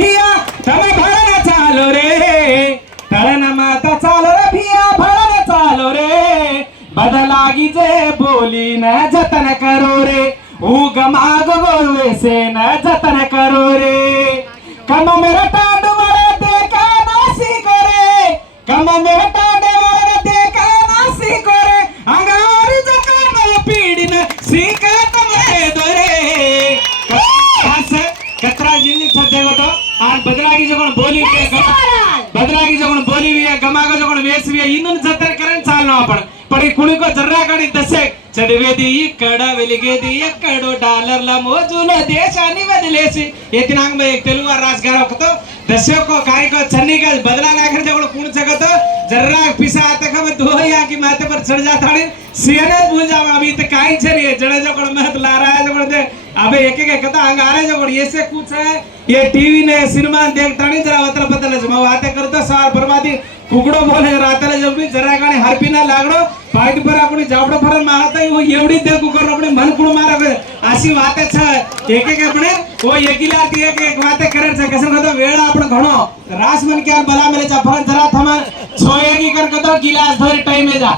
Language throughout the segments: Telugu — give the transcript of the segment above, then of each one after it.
भिया, तम भरण चालो रे। तळण माता चालो रे भिया भरण चालो रे। बदलागी जे बोली न जतन करो रे। उग माग गोवे से न जतन करो रे। कम मेरा टांड मरे देखा नासी करे कम मरे ಬೇಸಿಗೆ ಇನ್ನೊಂದು ಜತ್ರ ಕರೆಂಟ್ ಸಾಲ್ ನಾವು ಪಡ ಪಡಿ ಕುಣಿಕೋ ಜರ್ರಾ ಕಾಡಿ ದಸೆ చదివేది ఇక్కడ వెలిగేది ఎక్కడో డాలర్ల మోజులో దేశాన్ని వదిలేసి ఎత్తినాంగ తెలుగు రాజు గారు ఒకతో దశకో కార్యకో చన్నీగా బదలాలేఖన కూడా కూణచగతో జర్రా పిసా తక दोया की माथे पर चढ़ जाता है सीने भूल जाओ अभी तो काई चली है जड़े जो कोड़ मत ला रहा है जो कोड़ दे अबे एक एक कहता हंग आ रहे जो कोड़ ये से कुछ है ये टीवी ने सिनेमा देखता नहीं जरा वतर पता लग मैं बातें करता सार बर्बादी कुकडो बोले, रात्याला जमली जरा काने हरपीना लागडो पायत पर अपने जावडो फरन मारता वो एवढी देखो कर अपने मन कुड मारत अशी वाते है एक एक अपने वो एकीला ती एक एक वाते करर छ कसं कतो वेड़ा आपण घणो. रास मन क्या बला मेले चा जरा थमा छोए की कर कतो गिलास भर टाइम में जा.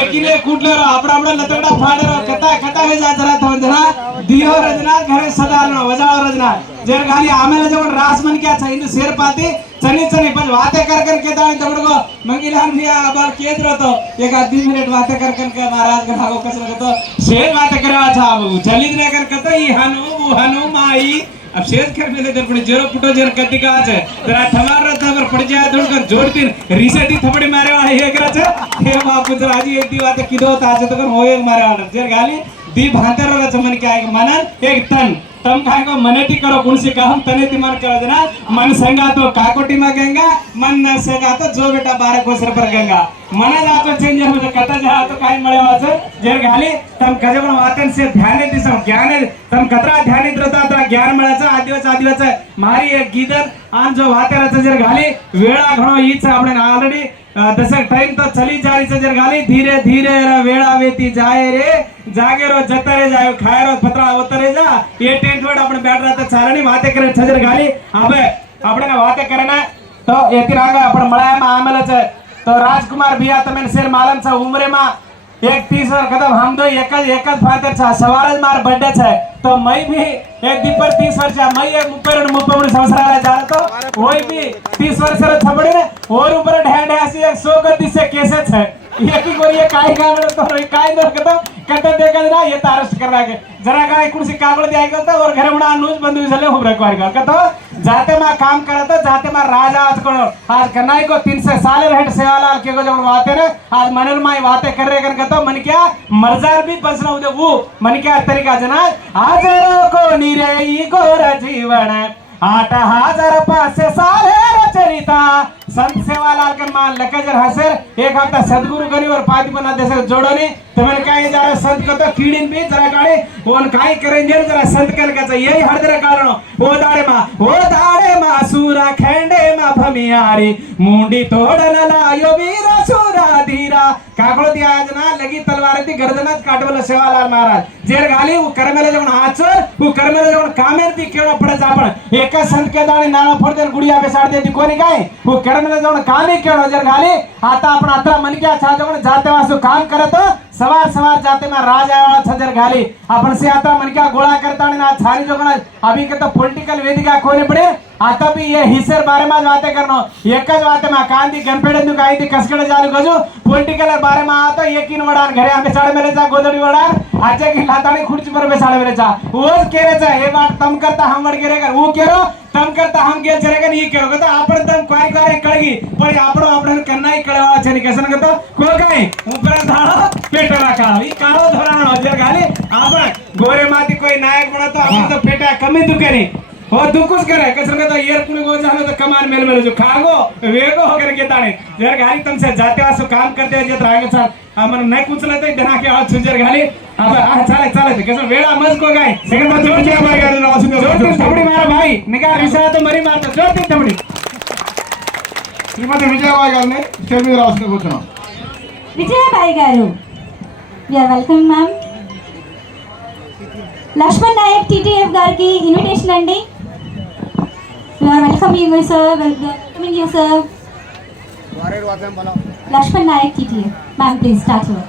एकीले कुडले रो आपण आपण लतडा फाड रो कता कता हे जा जरा थमा जरा. दियो रजना घरे सदा रो वजाओ रजना जेर खाली आमेला जवण रास मन क्या छ इंदु शेर पाती सनी सनी पण वाते कर कर के दान तबड़ मंगिल हम भी आबार केत रहतो. एक आदमी मिनट वाते कर के महाराज का भागो कस रहतो शेर वाते करवा था अब चली ने कर कतो ई हनु हनु माई. अब शेर कर मेले दर पड़े जेरो पुटो जेर कति का छे तेरा थमार रत पर पड़ जाए धुड़ कर जोड़ तीन. रीसेट ही थपडी मारे वा एक करा छे हे बाप राजी एक दी वाते किदो ता छे तो कर होए मारे वाले जेर गाली दी भांतर रत मन के आए मनन एक तन ತಮ್ ಹಾಗ ಮನೆ ತಿಕ್ಕರ ಗುಣಸಿಕ ಹಮ್ ತನೆ ತಿಮಾನ ಕರದನ ಮನ್ ಸಂಗಾತು ಕಾಕೋಟಿ ಮಗಂಗ ಮನ್ ಸಂಗಾತ ಜೋ ಬಿಟ್ಟ ಬಾರಕೋಸರ ಬರ್ಗಂಗ मन न संगा तो जो बेटा बारह कोसर पर गंगा मन जातो चेंज हो जो कता जा तो काय मळे वाच जेर घाली तम कजवण वातन से ध्यान दिसम ज्ञान तम कतरा ध्यान इत्रता तर ज्ञान मळाचं आदिवास आदिवास मारी एक गीदर आन जो वातेराचं जर घाली वेळा घणो हीच आपण ऑलरेडी तसं टाइम तो चली जारीचं जर घाली धीरे धीरे रे वेळा वेती जाय रे जागे रो जतरे जाय खाय रो पत्रा अवतरे जा ये टेंट वर आपण बॅट राहता चालणी वाते करे छजर घाली अबे આપણે વાતે કરે તો એથી રાંગા આપણે મળાયામાં આમેલ છે તો રાજકુમાર ભૈયા તમે શેર માલમ છે ઉમરેમાં એક ટી સર કદમ હમ દો એક જ એક જ ફાધર છે સવારે જ મારો બર્થડે છે તો મય ભી એક દીપર તીસ વર્ષ મય એક ઉપર મુપમણ સંસારા જાણ તો હોય ભી તીસ વર્ષ છબડે ને ઓર ઉપર ઢેંઢે આસી એક સો ગતિ છે કેસે છે એકી કોરી કાઈ ગામડે તો કાઈ દોર કદમ ಕಟ್ಟದ್ದೆ ಯಾಕಂದ್ರೆ ಎತ್ತ ಅರೆಸ್ಟ್ ಕರ್ನಾಗ ಜರ ಕಾಲ ಕುಡಿಸಿ ಕಾಗಡದ ಆಗಿರ್ತ ಅವ್ರ ಘರ ಉಡ ನ್ಯೂಸ್ ಬಂದು ನ್ಯೂಸಲ್ಲೇ ಹೋಗ್ಬೇಕು ಅವ್ರಿಗೆ ಅಲ್ಕತ್ತ ಜಾತೆ ಮಾ ಕಾಮ್ ಕರತ ಜಾತೆ ಮಾ ರಾಜ ಹಚ್ಕೊಂಡು आज ಕನ್ನಾಯಿಕೋ ತಿನ್ಸೆ ಸಾಲರ್ ಹೆಟ್ ಸೇವಾಲ ಅಲ್ಲಿ ಕೇಗೋ ಜವಳ ವಾತೇನ आज ಮನರ್ ಮಾಯಿ ವಾತೆ ಕರ್ರೆ ಕನಕತ್ತ ಮನಿಕ್ಯ ಮರ್ಜಾರ್ ಬಿ ಬಸ್ನ ಉದೇವು ಮನಿಕ್ಯ ತರಿಕ ಜನ ಆಜರ ಕೋ ನೀರೇ ಈ ಗೋರ ಜೀವನ ಆಟ ಹಾಜರ ಪಾಸೆ ಸಾಲೇರ ಚರಿತಾ संत सेवा लाल साल रचरिता संत सेवालाल कर मान लकजर हसर एक हफ्ता सदगुरु गरीवर पाती बना देसे काय जरा संत को तो कीड़िन भी जरा काड़े ओन काय करेंगे जरा संत कर का यही हर जरा कारण हो। ओ दाड़े मा ओ दाड़े मा सूरा खेंडे मा भमियारी मुंडी तोडन लायो वीरा सूरा धीरा। काकड़ो दिया आज ना लगी तलवार ती गर्दनच सेवा सेवालाल महाराज। जेर घाली वो करमेले जवन आचर वो करमेले जवन कामेर ती केळो पडे आपण एका संत के दाणे नाना फोडते गुडिया बेसाड देती कोणी काय वो घर में जाऊन काम ही करणो जर गाली आता आपण आता मन के अच्छा जाऊन जाते वासु काम करत. सवार सवार जाते में राज आया छजर घाली आपण से आता मन क्या गोळा करता आणि ना छारी जो कना अभी के तो पॉलिटिकल वेदिका कोने पड़े आता भी ये हिसर बारे में बातें करनो एक ज बातें में कांदी कंपेड़ नु काही ती कसकडे जालू गजू पॉलिटिकल बारे में आता एकीन वडान घरे आंबे साडे मेरे जा गोदडी वडान आजे की लाताणी खुर्ची पर बे साडे मेरे जा ओज केरे जा हे बात तम करता हम वड केरे कर वो केरो तम करता हम गेल चले का नहीं केरो तो आपण तम काय करे कळगी पण આપણો આપણે કન્નાઈ કળવા છે ને કેસન કતો કો કાઈ ઉપર ધાળો कलाकार ही काळो धोरण हजर घाली आपण गोरेमाती कोई नायक म्हणतो आपण तो पेटा कमी दुखेने हो दुखूच करे कसं का येर कुणी गो झालं तर कमान मेल मेल जो खागो वेगो वगैरे घेता नाही जर घाली तुमचे जाते असो काम करते जे राग चाल आम्हाला नाही कुचलं तर धना की आवाज़ सुंजर घाली आपण हा चालत चालत कसं वेळा मजको काय सेकंड मध्ये ज़ोर जे मार गाडी नाव सुंदर ज़ोर ती थमडी मार भाई निका रिसा तो मरी मारता ज़ोर ती थमडी శ్రీమతి విజయబాయి గారిని స్టేజ్ మీద రాసుకుని కూర్చున్నాం విజయబాయి గారు yeah welcome ma'am Laxman Naik TTF గారికి ఇన్విటేషన్ అండి you are welcome you, sir. Welcoming you, sir. Lakshman Nayak TTA. Ma'am, please start here.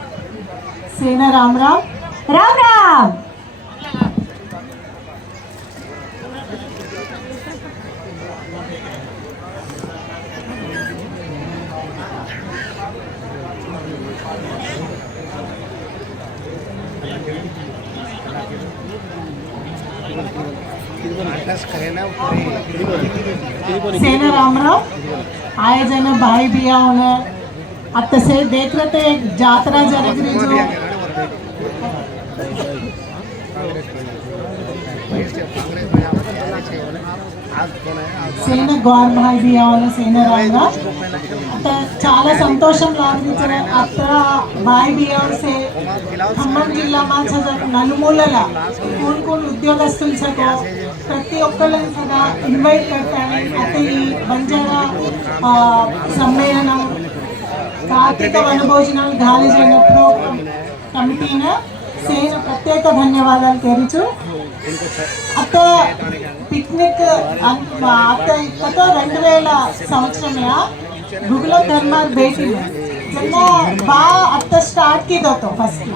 సేన రామరామ్ Ram Ram. सेना राम राम आए जन भाई भी उन्हें अब तो से देख रहे थे एक जात्रा जरग रही जो సేన గౌర్ భాయ్ भी उन्हें సేన రామ్ రామ్ आता చాలా సంతోషం లాగించిన అత్త బాయ్ బియాసే ఖమ్మం జిల్లా మాచద నలుమూలల కోన్ కోన్ ఉద్యోగస్తులు సగో ప్రతి ఒక్కళ్ళని కూడా ఇన్వైట్ పెట్టాలి అతి బంజారా సమ్మేళనం కార్తీక వనభోజనాలు గాలి చేయనప్పుడు కమిటీన సేన ప్రత్యేక ధన్యవాదాలు తెరచు అత్త పిక్నిక్ అత్త ఇక్కడ రెండు వేల సంవత్సరంలో గుగుల ధర్మార్ భేటీ. చిన్న బా అత్త స్టార్ట్ కిదో ఫస్ట్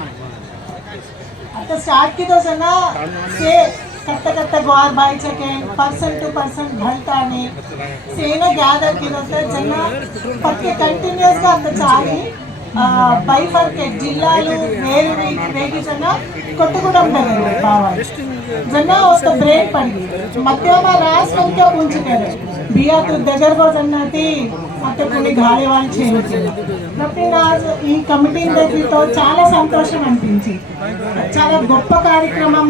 అత్త స్టార్ట్ కిదో సే కొత్త కొత్త గోర్ బాಯ್చకే పర్సన్ టు పర్సన్ ఘంటాని సేన గ్యాదర్ ఇదంతా జన పక్క కంటిన్యూస్గా అంత చాలి. బైఫర్కెట్ జిల్లాలు వేరు వేగి జన కొట్టుగూడెం దగ్గర బావాలి జన ఒక బ్రేక్ పడి మధ్యమ రాష్ట్రంకే ఉంచుతారు బిఆర్ తు దగ్గర పోతున్నది అంటే కొన్ని గాలి వాళ్ళు చేయవచ్చు రాజు ఈ కమిటీ దగ్గరతో చాలా సంతోషం అనిపించి చాలా గొప్ప కార్యక్రమం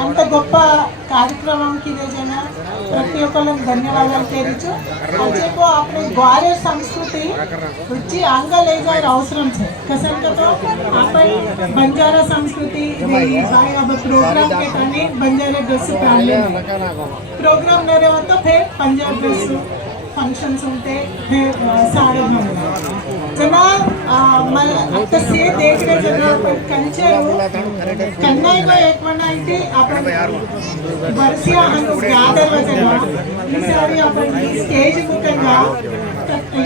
అంత గొప్ప కార్యక్రమానికి ఇదేజైనా ప్రతి ఒక్కళ్ళని ధన్యవాదాలు తెరిచు అంచేపు అప్పుడు గ్వాలియర్ సంస్కృతి వచ్చి ఆంగా అవసరం సార్. కసంకతో ఆపై బంజారా సంస్కృతి ప్రోగ్రామ్ కానీ బంజారా డ్రెస్ ప్రోగ్రామ్ पहन लेना పంజాబ్ డ్రెస్ ఫంక్షన్స్ ఉంటే సాధారణ జనా మన అంత సేఫ్ దేగిన అయితే వరుసగా అంత స్టేజ్ ముఖంగా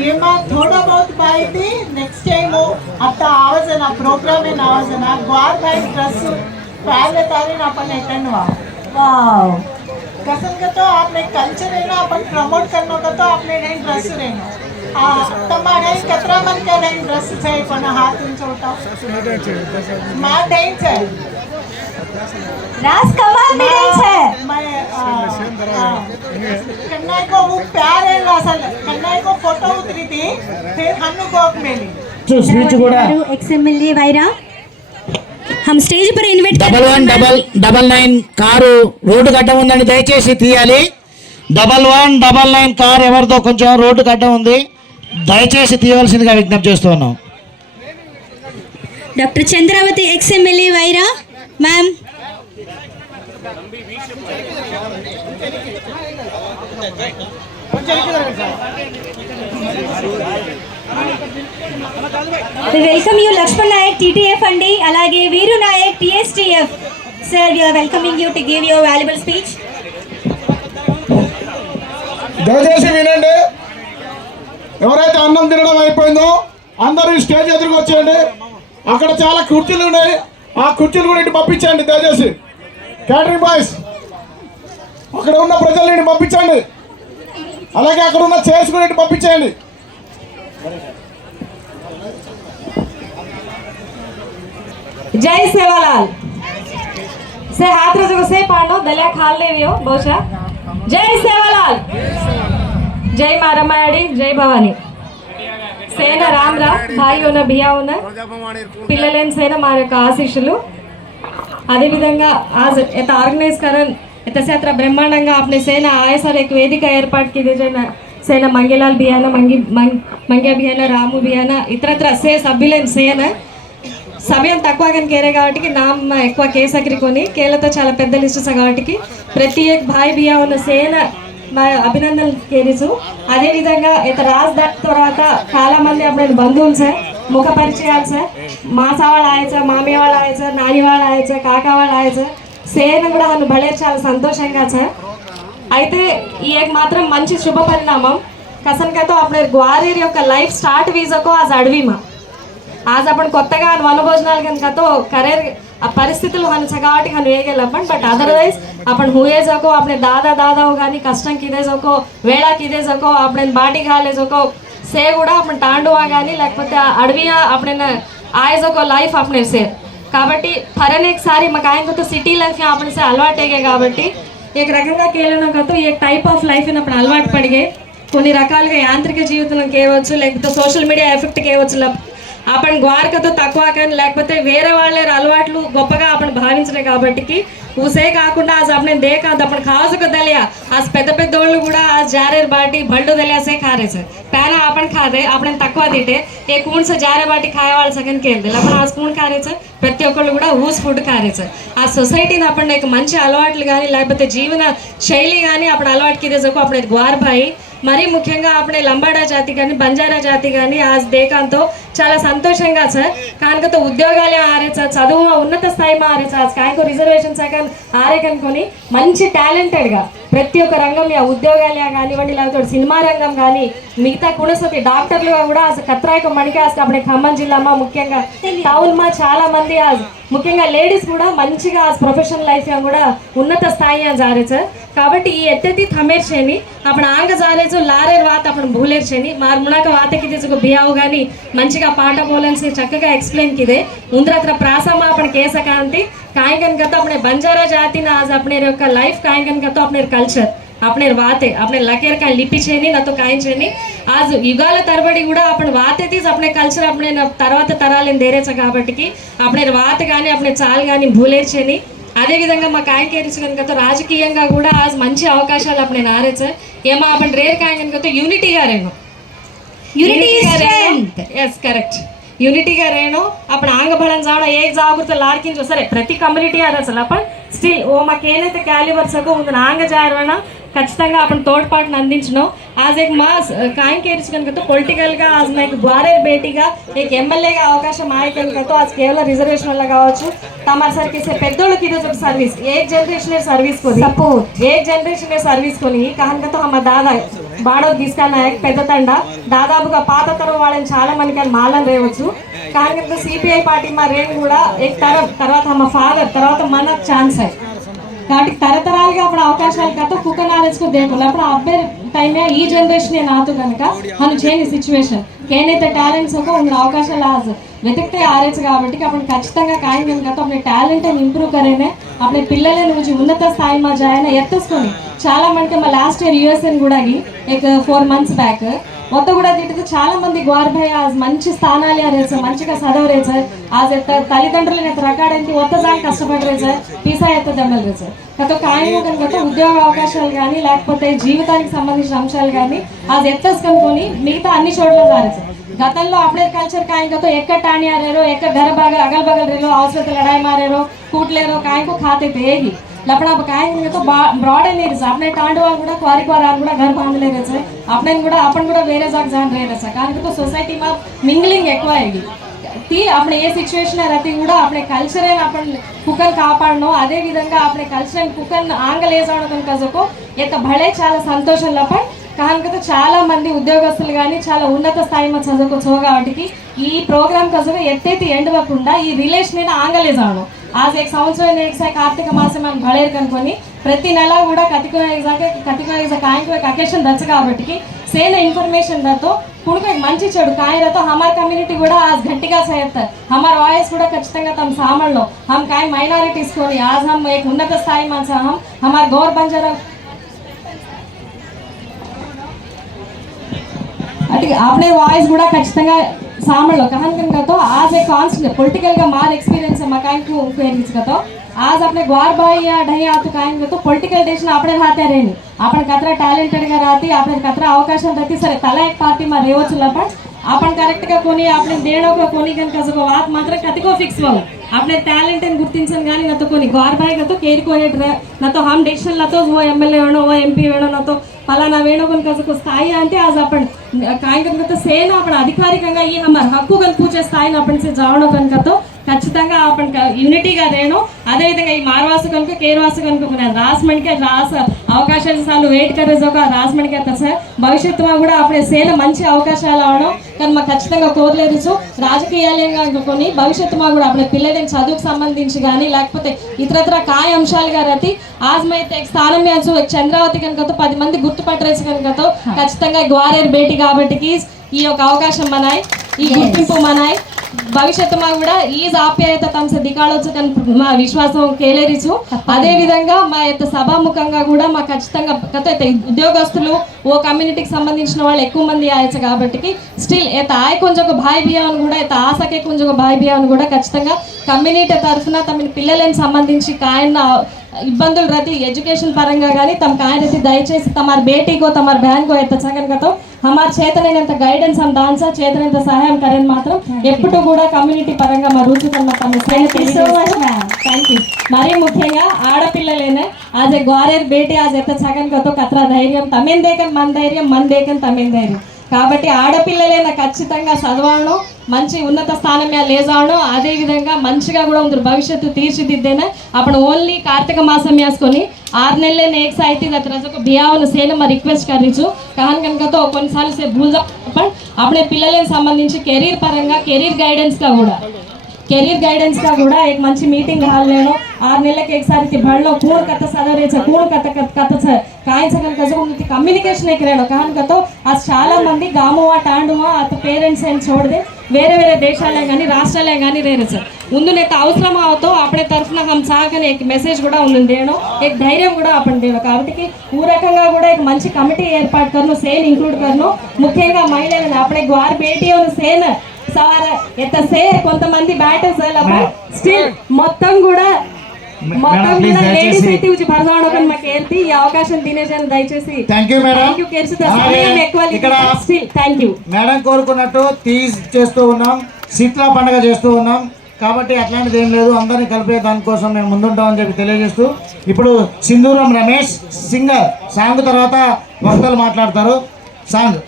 ఏమా థోడ బౌత్ బాయితి నెక్స్ట్ టైం అత్త ఆవజన ప్రోగ్రామ్ ఏ నావజన గ్వార్ బై డ్రెస్ ప్యాలెట్ అని પ્રસંગતો આપણે કલ્ચર એનો આપણે પ્રમોટ કરનોગતો આપણે એને ಡ್ರೆಸ್ ರೇನು ಆ ತಮ್ಮನೆ ಕತ್ರ ಮನ್ಕ ರೇನು ಡ್ರೆಸ್ ಚೈ ಪನ ಹಾತಿನ ಚೋಟ ಮಾ ಟೈಮ್ ಚೈ રાસ કમાલ મિલે છે. કન્નાઈ કો હું. પ્યાર હે રાસલ કન્નાઈ કો ફોટો ઉતરી થી ફિર હનુ કોક મેલી. તો સ્વીચ ગોડા એક્સ એમએલએ વાયરા. హమ్ stage per invite double one double double nine car road గడ్డ ఉందని దయచేసి తీయాలి. Double one double nine car ఎవరితో కొంచెం రోడ్డు గడ్డ ఉంది. దయచేసి తీయవలసిందిగా విజ్ఞప్తి చేస్తున్నాం. Doctor Chandravathi ex MLA Wyra ma'am కొంచెం welcome you Laxman Naik TTF అండి అలాగే Veeru Naik TSTF sir you are welcoming you to give your valuable speech దయచేసి వినండి. ఎవరైతే అన్నం తినడం అయిపోయిందో అందరూ స్టేజ్ ఎదురుకు వచ్చేయండి. అక్కడ చాలా కుర్చీలు ఉన్నాయి. ఆ కుర్చీలు కూడా ఇటు పంపించండి దయచేసి. క్యాటరింగ్ బాయ్స్ అక్కడ ఉన్న ప్రజల్ని ఇటు పంపించండి. అలాగే అక్కడ ఉన్న చైర్స్ కూడా ఇటు పంపించేయండి. జై సేవాలాల్. సే హాత్ర జగసే పాండో దళియా ఖాళీయో బహుశా. జై సేవాలాల్. జై మారమ్మాడి జై భవానీ. సేన రామ్ రా భాయి ఉన్న బియా ఉన్న పిల్లలేని సేన మా యొక్క ఆశీస్సులు. అదేవిధంగా ఎత ఆర్గనైజ్ కరన్ ఎతసేత్ర బ్రహ్మాండంగా ఆపిన సేన ఆయసాలు వేదిక ఏర్పాటుకి ఇదే సేన మంగేలాల్ బియాన మంగి మంగ్యా బియాన రాము బియాన ఇతరత్ర సే సభ్యులేం సేన. సమయం తక్కువగా కేరే కాబట్టి నామ్ ఎక్కువ కేసకరి కొని కేలతో చాలా పెద్ద లిస్టు కాబట్టి ప్రతి ఏ భాయ్ బియా ఉన్న సేన మా అభినందనలు కేరీసు అదేవిధంగా ఇత రాజ్ దాట్ తర్వాత చాలా మంది అప్పుడు బంధువులు సార్ ముఖ పరిచయాలు సార్ మాసా వాళ్ళు ఆయచ మామయ్య వాళ్ళు ఆయచ నాని వాళ్ళు ఆయచ కాకా వాళ్ళు ఆయచ సేన కూడా నన్ను భలే చాలా సంతోషంగా సార్. అయితే ఈ మాత్రం మంచి శుభ పరిణామం. કસનકા તો આપણે ગ્વારેર యొక్క లైఫ్ స్టార్ట్ వీసాకో ఆ అడవిમાં ఆజ్ అప్పుడు కొత్తగా వనభోజనాలు కనుక તો ఆ పరిస్థితులు మనం చగాటి మనం వేయగలం బట్ అదర్వైజ్ આપણ હુએ શકો આપણે દાદા દાદાઓ కానీ కష్టం కిదే શકો వేళా కిదే શકો આપણે బాటి కాలే શકો సే కూడా આપણે తాండువా కానీ లేకపోతే అడవి આપણે ఆయ్ జోకో లైఫ్ આપણે సేర్ కాబట్టి ఫరన్ ఒకసారి మాకు ఆయనతో సిటీ లైఫ్ આપણે అలవాటేగే కాబట్టి ఏ రకంగా కేళనకంతో ఏ టైప్ ఆఫ్ లైఫ్ అప్పుడు అలవాటు పడిగే కొన్ని రకాలుగా యాంత్రిక జీవితం కేవచ్చు లేకపోతే సోషల్ మీడియా ఎఫెక్ట్ కేవచ్చు అప్పటి గ్వారకతో తక్కువ కానీ లేకపోతే వేరే వాళ్ళ అలవాట్లు గొప్పగా అప్పుడు భావించినాయి కాబట్టికి उसे కాకుండా आज आपने देखा तो अपन खास को दलिया आज పెద్ద పెద్దోళ్ళు కూడా आज जा బాటి बाटी भल्डो दलिया से खा रहे सर पहला తక్కువ తింటే ఏ కూన్ సార్ జారే బాటి ఖాయ వాళ్ళ సెకండ్కి వెళ్ళి అప్పుడు ఆ స్పూన్ ఖారే సార్ ప్రతి ఒక్కళ్ళు కూడా ఊస్ ఫుడ్ ఖారే సార్. ఆ సొసైటీని అప్పుడు మంచి అలవాట్లు కానీ లేకపోతే జీవన శైలి కానీ అప్పుడు అలవాటుకి తీసుకో అప్పుడు గ్వార్బాయి మరీ ముఖ్యంగా అప్పుడే లంబాడా జాతి కానీ బంజారా జాతి కానీ ఆ దేకాంతో చాలా సంతోషంగా సార్ కానుకతో ఉద్యోగాలే ఆరే సార్ చదువు ఉన్నత స్థాయి ఆరే సార్ కాయకు రిజర్వేషన్ శాఖ ఆరే కనుకొని మంచి టాలెంటెడ్గా ప్రతి ఒక్క రంగం ఉద్యోగాలే కానివ్వండి లేకపోతే సినిమా రంగం కానీ మిగతా కుణసతి డాక్టర్లుగా కూడా అసలు కత్రాయకు మణికాస్ అప్పుడే ఖమ్మం జిల్లామా ముఖ్యంగా. టౌన్మా చాలా మంది ముఖ్యంగా లేడీస్ కూడా మంచిగా ప్రొఫెషనల్ లైఫ్ కూడా ఉన్నత స్థాయి జారే సార్ కాబట్టి ఈ ఎత్తతి थमेर छेनी అప్పుడు ఆంగ జారేజు లారే వాత అప్పుడు భూలేర్ छेनी మార్ మునాక వాతకి తీసుకు బియావు కానీ మంచి మంచిగా పాట బోలన్సి చక్కగా ఎక్స్ప్లెయిన్ కిదే. ముందరత్ర ప్రాసమ అప్పుడు కేస కాంతి కథ అప్పుడు అప్పుడే బంజారా జాతి ఆజ్ అప్పుడు యొక్క లైఫ్ కాయంగన్ కథ అప్పుడు కల్చర్ అప్పుడే వాతే అప్పుడే లకేర్ కాయ లిపి చేయని నాతో కాయించని ఆజ్ యుగాల తరబడి కూడా అప్పుడు వాతే తీసి అప్పుడే కల్చర్ అప్పుడే తర్వాత తరాలని దేరేచ కాబట్టి అప్పుడే వాత కానీ అప్పుడే చాలు కానీ భూలేర్చని అదేవిధంగా మా కాయంకేరిచి కనుక రాజకీయంగా కూడా ఆజ్ మంచి అవకాశాలు అప్పుడు నేను ఆరే ఏమో అప్పుడు రేర్ కాయ కనుక యూనిటీగా రేను Unity ఎస్ కరెక్ట్ యూనిటీగా రేణು అప్పుడు ఆంగబలం జాడ ఏ జాగ్రత్త లాడికించో సరే ప్రతి కమ్యూనిటీ అది అసలు అప్పుడు స్టిల్ ఓ మాకేనైతే క్యాలిబర్సకో ఉంది ఆంగ జారణ ఖచ్చితంగా అప్పుడు తోడ్పాటును అందించినాం. యాజ్ ఎక్ మా కాయం కేర్చుకతో పొలిటికల్గా ఆజ్ నాకు బారే భేటీగా ఎక్ ఎమ్మెల్యేగా అవకాశం ఆయకతో ఆజ్ కేవలం రిజర్వేషన్ వల్ల కావచ్చు. తమ సరికి పెద్దోళ్ళకి ఈరోజు సర్వీస్ ఏ జనరేషన్ సర్వీస్ కొని ఏ జనరేషన్ సర్వీస్ కొని కహన్కతో మా దాదా బాడో తీసుకున్న పెద్ద తండ. దాదాపుగా పాత తరం వాళ్ళని చాలా మందికి అని మాలం రేవచ్చు కాంగ్రెస్ సిపిఐ పార్టీ మా రేణు కూడా ఎక్ తరం తర్వాత మా ఫాదర్ తర్వాత మన ఛాన్స్. అయ్యి కాబట్టి తరతరాలుగా అప్పుడు అవకాశాలు గత కుక్క నాలెడ్జ్కు దేకుండా అప్పుడు అబ్బాయి టైమే ఈ జనరేషన్ నాతో కనుక మనం చేయని సిచ్యువేషన్ కేనైతే టాలెంట్స్ ఒక ఉన్న అవకాశాలు ఆజ్ వెతికితే ఆరేచ్చు కాబట్టి అప్పుడు ఖచ్చితంగా కాయం కనుక అప్పుడు టాలెంట్ అని ఇంప్రూవ్ కరేనే అప్పుడు పిల్లల నుంచి ఉన్నత స్థాయి మా జాయిన్ ఎత్తేసుకొని చాలా మందికి మా లాస్ట్ ఇయర్ యూఎస్ఎన్ కూడా ఎక్ ఫోర్ మంత్స్ బ్యాక్ మొత్తం కూడా తిట్టితే చాలా మంది గోర్భయ మంచి స్థానాలు అరే సార్ మంచిగా చదవరే సార్. ఆ యొక్క తల్లిదండ్రులను ఎంత రకాడంటే ఒక్కసారి కష్టపడరే సార్ పీసా ఎత్త దెబ్బలరే సార్. గత ఒక ఆయన కనుక ఉద్యోగ అవకాశాలు కానీ లేకపోతే జీవితానికి సంబంధించిన అంశాలు కానీ అది ఎత్తేసుకొని మిగతా అన్ని చోట్ల సారే సార్. గతంలో అప్పుడే కల్చర్ కాయంతో ఎక్కడ టాణి ఆరారో ఎక్కడ గరబాగా అగల్ బగల్ రేరో అవసరత లడాయి మారేరో కూట్లేరో కాయకు ఖాతే తేగి లేకపోతే ఒక ఆయన ఏదో బ్రాడ్ అయినాయి సార్. అప్పుడే టాండు కూడా క్వారి క్వారి కూడా గర్భ అందలేదు సార్. అప్పుడే కూడా అప్పుడు కూడా వేరే జాగ్ జాయిన్ అయ్యారు సార్. కానీ సొసైటీ మా మింగ్లింగ్ ఎక్కువ అయ్యి అప్పుడు ఏ సిచ్యువేషన్ తీ కూడా అప్పుడే కల్చర్ అయిన అప్పుడు కుక్కర్ కాపాడను. అదే విధంగా అప్పుడే కల్చర్ అయిన కుక్కర్ ఆంగ్లేసాడతాను కసకు ఎంత భలే చాలా సంతోషం లేపాయి కానీ చాలా మంది ఉద్యోగస్తులు కానీ చాలా ఉన్నత స్థాయి మధ్య చదువుకోవచ్చు. కాబట్టి ఈ ప్రోగ్రామ్ కోసం ఎత్తైతే ఎండవకుండా ఈ రిలేషన్ అయినా ఆంగలేజ్ అవడం ఆ సంవత్సరం ఎగ్జాక్ కార్తీక మాసం మనం పడేరు కనుకొని ప్రతి నెల కూడా కతిక ఎగ్జాక్ కతిక ఎగ్జాక్ ఆయనకు ఒక అకేషన్ దచ్చ కాబట్టి సేన ఇన్ఫర్మేషన్ దతో కుడుక మంచి చెడు కాయలతో హమార్ కమ్యూనిటీ కూడా ఆజ్ గట్టిగా చేయతారు హమార్ వాయిస్ కూడా ఖచ్చితంగా తమ సామాన్లో హమ్ కాయ మైనారిటీస్ కొని ఆజ్ హమ్ ఏ ఉన్నత స్థాయి మన సహం హమార్ గోర్ బంజర అంటే అప్పుడే వాయిస్ కూడా ఖచ్చితంగా સાંભળો કહાન કન કતો આજ એક કોન્સ્ટ પોલિટિકલ કા માર એક્સપિરિયન્સ માં કાઈ કુ કહેલી કતો આજ આપણે ગ્વાર ભાઈ ઢહી આતો કાઈ કતો પોલિટિકલ દેશના આપણે રાતે રહેની આપણે કતરા టాలెంటెడ్గా రాతి આપણે કતરા అవకాశం దక్కి సరే తల એક పార్టీ માં રહેవచ్చులా પણ આપણે కరెక్ట్గా కొని આપણે దేడోక కొని కనుక ఒక વાત మాత్రం కతికో ఫిక్స్ వాళ్ళు આપણે టాలెంట్ అని గుర్తించను కానీ నాతో కొని గోర్బాయ్ గతో కేర్ కోనేట్ నాతో హమ్ డెసిషన్లతో ఓ ఎమ్మెల్యే వేణో ఓ ఎంపీ వేణో నాతో वेणो वो एमपी वेणो ना तो ఫలానా వేణుగోని कसं స్థాయి అంటే आज आपण काय కనుక సేన आपण అధికారికంగా ఈ హమ్మర్ హక్కు కల్పించే స్థాయిని आपण से जावणो కనుక तो ఖచ్చితంగా అప్పుడు యూనిటీగా రేణు అదేవిధంగా ఈ మార్వాసు కనుక కేర్వాసు కనుక రాసమణికే రాస అవకాశాలు సార్లు వెయిట్ కర్రేజ్ ఒక రాసమణికి అవుతారు సార్. భవిష్యత్తులో కూడా అప్పుడే సేల మంచి అవకాశాలు అవడం కానీ మాకు ఖచ్చితంగా కోరలేదు రాజకీయాలుగా అనుకొని భవిష్యత్తులో కూడా అప్పుడే పిల్లలకి చదువుకు సంబంధించి కానీ లేకపోతే ఇతరత్ర కాయ అంశాలుగా అతి. ఆజ్మైతే స్థానం చంద్రావతి కనుకతో పది మంది గుర్తుపట్టేసి కనుకతో ఖచ్చితంగా గ్వారేర్ భేటీ కాబట్టికి ఈ యొక్క అవకాశం మనాయి. ఈ గుర్తింపు మనాయి. భవిష్యత్తు మా కూడా ఈ ఆప్యాయత తమ దిగాళొచ్చు కన్ మా విశ్వాసం కేలేరిచు అదే విధంగా మా యొక్క సభాముఖంగా కూడా మా ఖచ్చితంగా గత ఉద్యోగస్తులు ఓ కమ్యూనిటీకి సంబంధించిన వాళ్ళు ఎక్కువ మంది ఆయచ్చు కాబట్టి స్టిల్ ఏత ఆయ కొంచెం ఒక భాయ్ బియ్యాన్ని కూడా ఏత ఆశకే కొంచెం ఒక భాయ్ బియ్యాన్ని కూడా ఖచ్చితంగా కమ్యూనిటీ తరఫున తమ పిల్లలని సంబంధించి కాయన్న ఇబ్బందులు రతి ఎడ్యుకేషన్ పరంగా కానీ తమ కార్యతి దయచేసి తమ బేటీకో తమ బ్యాన్కో ఎంత చక్కనకతో హమార్ చేతనైనంత గైడెన్స్ हम दान सा చేతనైనంత సహాయం కరెన్ మాత్రం ఎప్పుడు కూడా కమ్యూనిటీ పరంగా మా రూచి తమ తమ Thank you so much, ma'am. Thank you మరీ ముఖ్యంగా ఆడపిల్లలేనే ఆజ్ ఎ గ్వారేర్ బేటీ ఆజ్ ఎంత చక్కనకతో కత్రా ధైర్యం తమేం దేకన్ మన ధైర్యం మన దేకన్ తమేం ధైర్యం కాబట్టి ఆడపిల్లలైనా ఖచ్చితంగా చదవాలను మంచి ఉన్నత స్థానం స్థానమే లేజాను అదేవిధంగా మంచిగా కూడా ఉంది భవిష్యత్తు తీర్చిదిద్దేనా? అప్పుడు ఓన్లీ కార్తీక మాసం వేసుకొని ఆరు నెలలే నేక్స్ అయితే రజకు బియావను సేన మా రిక్వెస్ట్ కరించు కహన్ కనుకతో కొన్నిసార్లు సేపు భూల్దా చెప్పండి. అప్పుడే పిల్లలకు సంబంధించి కెరీర్ పరంగా కెరీర్ గైడెన్స్గా కూడా. కెరీర్ గైడెన్స్గా కూడా एक మంచి మీటింగ్ హాల్ నేను ఆరు నెలలకు ఒకసారి బడిలో కూడు కథ సదరేచ కూడు కథ కథ ಸಾಯಸಗನ ಕಸಗೊಂಡಿತ್ತು ಕಮ್ಯುನಿಕೇಷನ್ ಎಕ್ಕಿರಾಡು ಕಾರಣಕತ್ತು ಆ చాలా మంది గామువా టాండువా అత పేరెంట్స్ అని చూడదే. వేరే వేరే దేశాలే కానీ రాష్ట్రాలే కానీ రేరు సార్. ముందు నేత అవసరం అవుతో అప్పుడే తరఫున హమ్ సాగని ఎక్ మెసేజ్ కూడా ఉంది దేను ఎక్ ధైర్యం కూడా అప్పుడు దేను కాబట్టి ఊ రకంగా కూడా ఎక్ మంచి కమిటీ ఏర్పాటు కను సేన్ ఇంక్లూడ్ కర్ను. ముఖ్యంగా మహిళలను అప్పుడే వారి భేటీ సేన్ సార్ ఎంత సే కొంతమంది బ్యాటర్స్ స్టిల్ మొత్తం కూడా మొత్తం లేడీస్ అయితే ఉచి మాకు ఈ అవకాశం తినేసాను దయచేసి thank you madam thank you కేర్సు అలాగే సమయం ఎక్కువ ఇక్కడ స్టిల్ థ్యాంక్ యూ మేడం కోరుకున్నట్టు తీజ్ చేస్తూ ఉన్నాం. శీతల పండగ చేస్తూ ఉన్నాం. కాబట్టి అట్లాంటిది ఏం లేదు. అందరినీ కలిపే దానికోసం మేము ముందుంటామని చెప్పి తెలియజేస్తూ ఇప్పుడు సింధూరం రమేష్ సింగర్. సాంగ్ తర్వాత వక్తలు మాట్లాడతారు. సాంగ్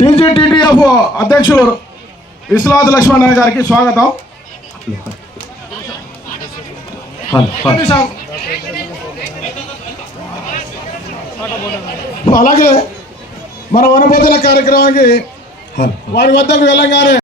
టీజీటీడీఎఫ్ అధ్యక్షులు విశ్వనాథ్ లక్ష్మణ్ గారికి స్వాగతం. అలాగే మన వనభోజన కార్యక్రమానికి వారి వద్దకు వెళ్ళగానే